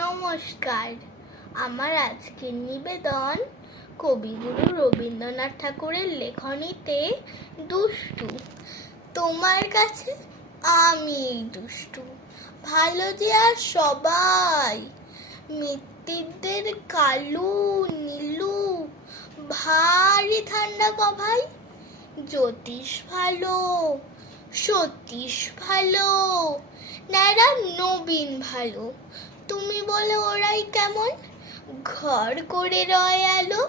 নমস্কার। আমার আজকের নিবেদন কবিগুরু রবীন্দ্রনাথ ঠাকুরের লেখনীতে দুষ্টু। তোমার কাছে আমি দুষ্টু, ভালো যে আর সবাই। মিত্তিরদের কালু নীলু ভারী ঠান্ডা গভাই। জ্যোতিষ ভালো, সতীশ ভালো, নারা নবীন ভালো। তুমি বলে ওরাই কেমন, ঘর করে রয় আলো।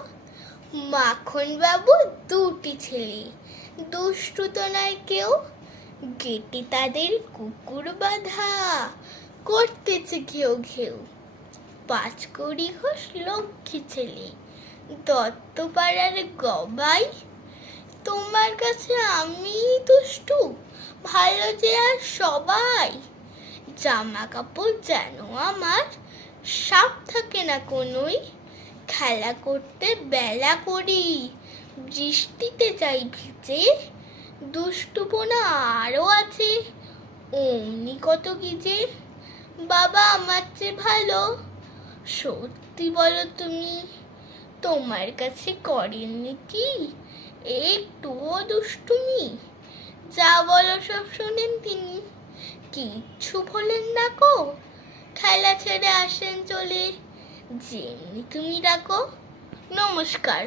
মাখন বাবু দুটি ছেলে, দুষ্টু তো নয় কেউ। গেটি তাদের কুকুর বাঁধা, করতেছে ঘেউ ঘেউ। 5 কড়ি ঘোষ লক্ষ্মী ছেলে, দত্তপাড়ার গবাই। তোমার কাছে আমি দুষ্টু, ভালো যে আর সবাই। জামা কাপড় যেন আমার সাপ থাকে না কোনোই। খেলা করতে বেলা করি, বৃষ্টিতে যাই ভিজে। দুষ্টুপনা আরও আছে, অমনি কত কি যে। বাবা আমার চেয়ে ভালো, সত্যি বলো তুমি, তোমার কাছে করেননি কি একটুও দুষ্টুমি? যা বলো সব শোনেন তিনি, কিচ্ছু বলেন না কো। খেলা ছেড়ে আসেন চলে, যেমনি তুমি ডাকো। নমস্কার।